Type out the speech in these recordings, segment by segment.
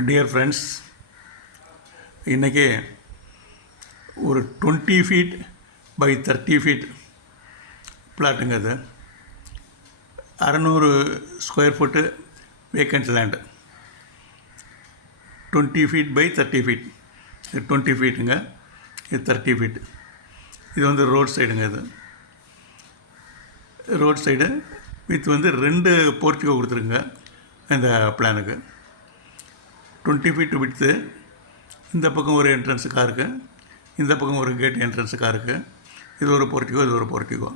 Dear friends இன்றைக்கி ஒரு twenty feet by thirty feet பிளாட்டுங்க அது. அறநூறு square foot vacant land twenty feet by thirty feet இது twenty ஃபீட்டுங்க இது தேர்ட்டி ஃபீட் இது வந்து ரோட் சைடுங்க இது ரோட் சைடு வித் வந்து ரெண்டு போர்ட்டிகோ கொடுத்துருங்க இந்த பிளானுக்கு டுவெண்ட்டி ஃபீட் விட்த்து இந்த பக்கம் ஒரு என்ட்ரன்ஸுக்காக காருக்கு இந்த பக்கம் ஒரு கேட் என்ட்ரன்ஸுக்காக காருக்கு இது ஒரு போர்ட்டிகோ இது ஒரு போர்ட்டிகோ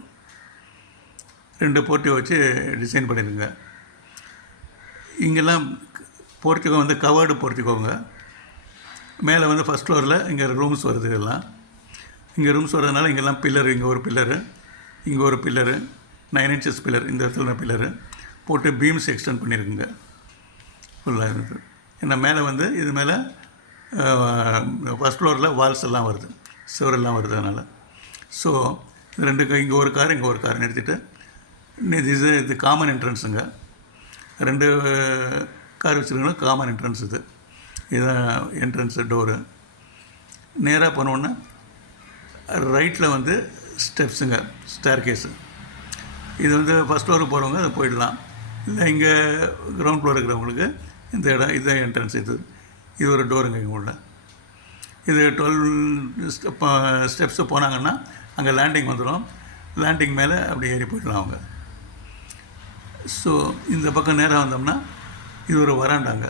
ரெண்டு போர்ட்டிகோ வச்சு டிசைன் பண்ணியிருக்குங்க இங்கெல்லாம் போர்ட்டிகோ வந்து கவர்டு போர்ட்டிகோங்க மேலே வந்து ஃபஸ்ட் ஃப்ளோரில் இங்கே ரூம்ஸ் வருது எல்லாம். இங்கே ரூம்ஸ் வர்றதுனால இங்கெல்லாம் பில்லரு இங்கே ஒரு பில்லரு இங்கே ஒரு பில்லரு நைன் இன்ச்சஸ் பில்லர் இந்த இடத்துல பில்லரு போட்டு பீம்ஸ் எக்ஸ்டெண்ட் பண்ணியிருக்குங்க ஃபுல்லாக இருந்தது. ஏன்னா மேலே வந்து இது மேலே ஃபஸ்ட் ஃப்ளோரில் வால்ஸ் எல்லாம் வருது. சுவரெல்லாம் வருது அதனால். ஸோ ரெண்டு இங்கே ஒரு கார் இங்கே ஒரு கார் நிறுத்திட்டு இது இது காமன் என்ட்ரன்ஸுங்க ரெண்டு கார் வச்சுருக்கணும் காமன் என்ட்ரன்ஸ் இது. இதுதான் என்ட்ரன்ஸு டோரு நேராக போனோன்னே ரைட்டில் வந்து ஸ்டெப்ஸுங்க ஸ்டேர் கேஸு இது வந்து ஃபஸ்ட் ஃப்ளோருக்கு போகிறவங்க அது போயிடலாம். இல்லை இங்கே கிரவுண்ட் ஃப்ளோர் இருக்கிறவங்களுக்கு இந்த இடம் இதுதான் என்ட்ரன்ஸ் இது. இது ஒரு டோருங்க இங்கே உள்ள. இது டுவெல் ஸ்டெப் ஸ்டெப்ஸு போனாங்கன்னா அங்கே லேண்டிங் வந்துடும் லேண்டிங் மேலே அப்படி ஏறி போயிடலாம் அவங்க. ஸோ இந்த பக்கம் நேராக வந்தோம்னா இது ஒரு வராண்டாங்க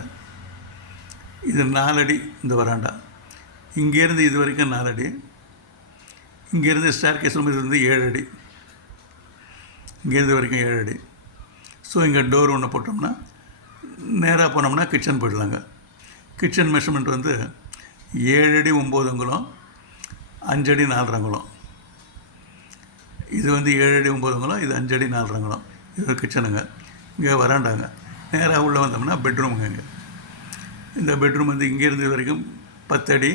இது நாலடி இந்த வராண்டா? இங்கேருந்து இது வரைக்கும் நாலடி இங்கேருந்து ஸ்டார் கேஸ் இது வந்து ஏழு அடி. இங்கேருந்து வரைக்கும் ஏழு அடி. ஸோ இங்கே டோர் ஒன்று போட்டோம்னா நேராக போனோம்னா கிச்சன் போயிடலாங்க. கிச்சன் மெஷர்மெண்ட் வந்து ஏழு அடி ஒம்பது அங்குலம் அஞ்சடி நாலரை அங்குலம். இது வந்து ஏழு அடி ஒம்பது அங்குலம் இது அஞ்சடி நாலரை அங்குலம். இது ஒரு கிச்சனுங்க. இங்கே வராண்டாங்க. நேராக உள்ளே வந்தோம்னா பெட்ரூமுங்க இங்கே. இந்த பெட்ரூம் வந்து இங்கேருந்து இது வரைக்கும் பத்தடி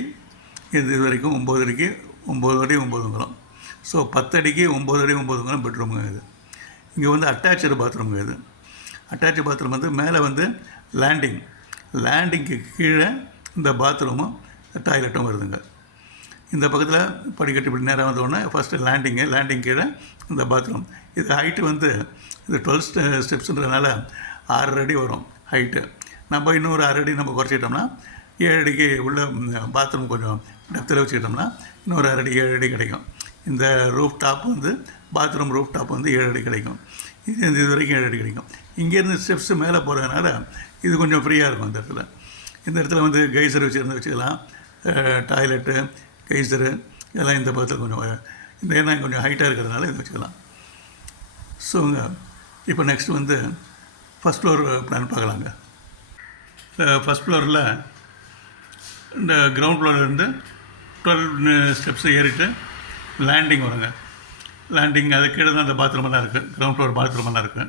இது இது வரைக்கும் ஒம்பது அடிக்கு ஒம்பது அடி ஒம்பது அங்குலம். ஸோ பத்தடிக்கு ஒம்பது அடி ஒம்பது அங்குலம் பெட்ரூமுங்க இது. இங்கே வந்து அட்டாச்சு பாத்ரூமுங்க இது. அட்டாச்சு பாத்ரூம் வந்து மேலே வந்து லேண்டிங் லேண்டிங்க்கு கீழே இந்த பாத்ரூமும் டாய்லெட்டும் வருதுங்க. இந்த பக்கத்தில் படிக்கட்டு இப்படி நேரம் வந்தோடனே ஃபஸ்ட்டு லேண்டிங்கு லேண்டிங் கீழே இந்த பாத்ரூம். இது ஹைட்டு வந்து இது டுவெல் ஸ்டெப்ஸுன்றதுனால ஆறு அடி வரும் ஹைட்டு நம்ம இன்னொரு ஆறு அடி நம்ம குறைச்சிட்டோம்னா ஏழு அடிக்கு உள்ள பாத்ரூம் கொஞ்சம் டெப்த்தில் வச்சுக்கிட்டோம்னா இன்னொரு ஆறு அடி ஏழு அடி கிடைக்கும். இந்த ரூஃப் டாப் வந்து பாத்ரூம் ரூஃப் டாப் வந்து ஏழு அடி கிடைக்கும். இது இது வரைக்கும் ஏழு அடி கிடைக்கும் இங்கேருந்து ஸ்டெப்ஸு மேலே போகிறதுனால இது கொஞ்சம் ஃப்ரீயாக இருக்கும் இந்த இடத்துல. இந்த இடத்துல வந்து கைசர் வச்சுருந்து வச்சுக்கலாம். டாய்லெட்டு கைசரு இதெல்லாம் இந்த பக்கத்தில் கொஞ்சம் இந்த இடம் கொஞ்சம் ஹைட்டாக இருக்கிறதுனால இது வச்சுக்கலாம். ஸோங்க இப்போ நெக்ஸ்ட் வந்து ஃபஸ்ட் ஃப்ளோர் பிளான் பார்க்கலாங்க. ஃபஸ்ட் ஃப்ளோரில் இந்த கிரவுண்ட் ஃப்ளோர்லேருந்து டுவெல் ஸ்டெப்ஸ் ஏறிட்டு லேண்டிங் வருங்க. லேண்டிங் அது கீழே தான் அந்த பாத்ரூம் எல்லாம் இருக்குது கிரவுண்ட் ஃப்ளோர் பாத்ரூம் எல்லாம் இருக்குது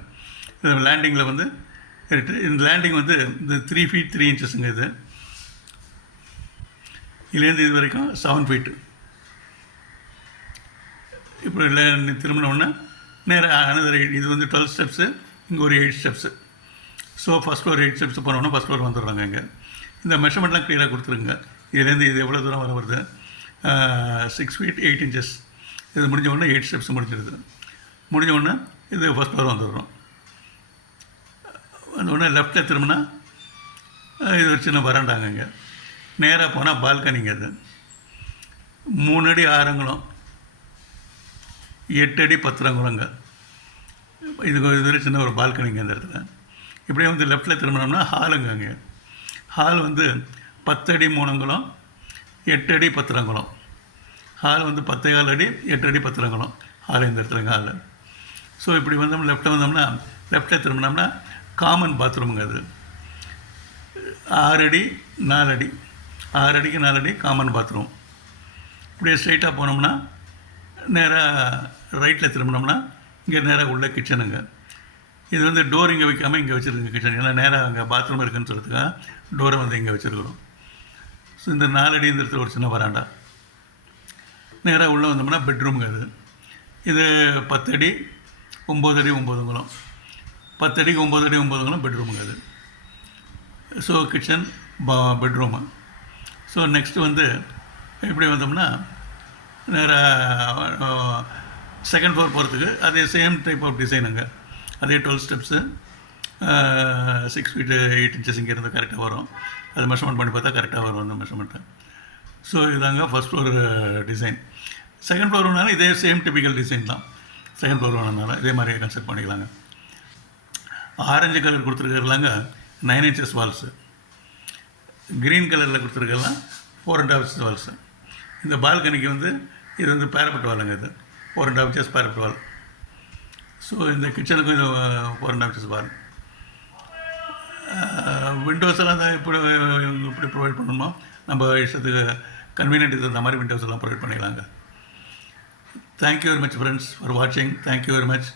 இந்த லேண்டிங்கில் வந்து இந்த லேண்டிங் வந்து இந்த த்ரீ ஃபீட் த்ரீ இன்ச்சஸுங்க இது. இதுலேருந்து இது வரைக்கும் செவன் ஃபீட்டு இப்போ இல்லை திரும்பினோடனே நேராக அனதர் எயிட் இது வந்து டுவெல் ஸ்டெப்ஸு இங்கே ஒரு eight steps so first floor eight steps போனோன்னா ஃபஸ்ட் ஃப்ளோர் வந்துடுறாங்க இங்கே. இந்த மெஷர்மெண்ட்லாம் கீழே கொடுத்துருங்க. இதுலேருந்து இது எவ்வளோ தூரம் வர வருது? சிக்ஸ் ஃபீட் எயிட் இன்ச்சஸ் இது முடிஞ்ச உடனே எயிட் ஸ்டெப்ஸ் முடிஞ்சிருது. முடிஞ்ச உடனே இது ஃபஸ்ட் ஃப்ளோர் வந்துடுறோம். வந்த உடனே லெஃப்ட்டில் திரும்பினா இது ஒரு சின்ன வராண்டாங்க இங்கே. நேராக போனால் பால்கனிங்க அது. மூணு அடி ஆறங்குளம் எட்டு அடி பத்திரங்குளங்க. இது இது ஒரு சின்ன ஒரு பால்கனிங்க அந்த இடத்துல. இப்படியே வந்து லெஃப்ட்டில் திரும்பினோம்னா ஹாலுங்க அங்கே. ஹால் வந்து பத்தடி மூணங்குளம் எட்டு அடி பத்திரங்குளம். ஹால் வந்து பத்தேகால் அடி எட்டு அடி பத்திரங்களும் ஹால் இந்த இடத்துல ஹாலில். ஸோ இப்படி வந்தோம் லெஃப்ட்டில் வந்தோம்னா லெஃப்ட்டில் திரும்பினோம்னா காமன் பாத்ரூமுங்க அது. ஆறடி நாலடி ஆறு அடிக்கு நாலு அடி காமன் பாத்ரூம் இப்படியே ஸ்ட்ரைட்டாக போனோம்னா நேராக ரைட்டில் திரும்பினோம்னா இங்கே நேராக உள்ள கிச்சனுங்க இது வந்து டோர் இங்கே வைக்காமல் இங்கே வச்சுருங்க கிச்சன் ஏன்னா நேராக அங்கே பாத்ரூம் இருக்குன்னு சொல்கிறதுக்காக டோரை வந்து இங்கே வச்சுருக்குறோம். ஸோ இந்த நாலடி இந்த இடத்துல ஒரு சின்ன வராண்டா. நேராக உள்ளே வந்தோம்னா பெட்ரூமுங்க அது. இது பத்தடி ஒம்பது அடி ஒம்பதுங்குளம். பத்தடிக்கு ஒம்பது அடி ஒம்பதுங்குளம் பெட்ரூமுங்க அது. ஸோ கிச்சன் பா பெட்ரூமு ஸோ நெக்ஸ்ட்டு வந்து இப்படி வந்தோம்னா நேராக செகண்ட் ஃப்ளோர் போகிறதுக்கு அதே சேம் டைப் ஆஃப் டிசைனுங்க அதே twelve steps six feet eight inches இங்கேருந்து கரெக்டாக வரும். அது மெஷர்மெண்ட் பண்ணி பார்த்தா கரெக்டாக வரும் அந்த மெஷர்மெண்ட்டு ஸோ இதாங்க first floor design second floor வேணாலும் இதே சேம் டிபிக்கல் டிசைன் தான். செகண்ட் ஃப்ளோர் வேணுனாலும் இதே மாதிரி கன்ஸ்ட்ரக்ட் பண்ணிக்கலாங்க. ஆரஞ்சு கலர் கொடுத்துருக்கலாங்க நைன் இன்ச்சஸ் வால்ஸு க்ரீன் கலரில் கொடுத்துருக்கலாம் four and half inches walls இந்த பால்கனிக்கு வந்து இது வந்து பேரப்பட் வாலுங்க இது. Four and half inches parapet wall so இந்த கிச்சனுக்கும் இது four and half inches wall windows எல்லாம் தான் இப்படி இப்படி ப்ரொவைட் பண்ணணுமோ? நம்ம இஷ்டத்துக்கு கன்வீனியன்ட் இருந்த மாதிரி விண்டோஸ் எல்லாம் ப்ரொவைட் பண்ணிக்கலாங்க. Thank you very much friends for வாட்சிங் தேங்க்யூ வெரி மச்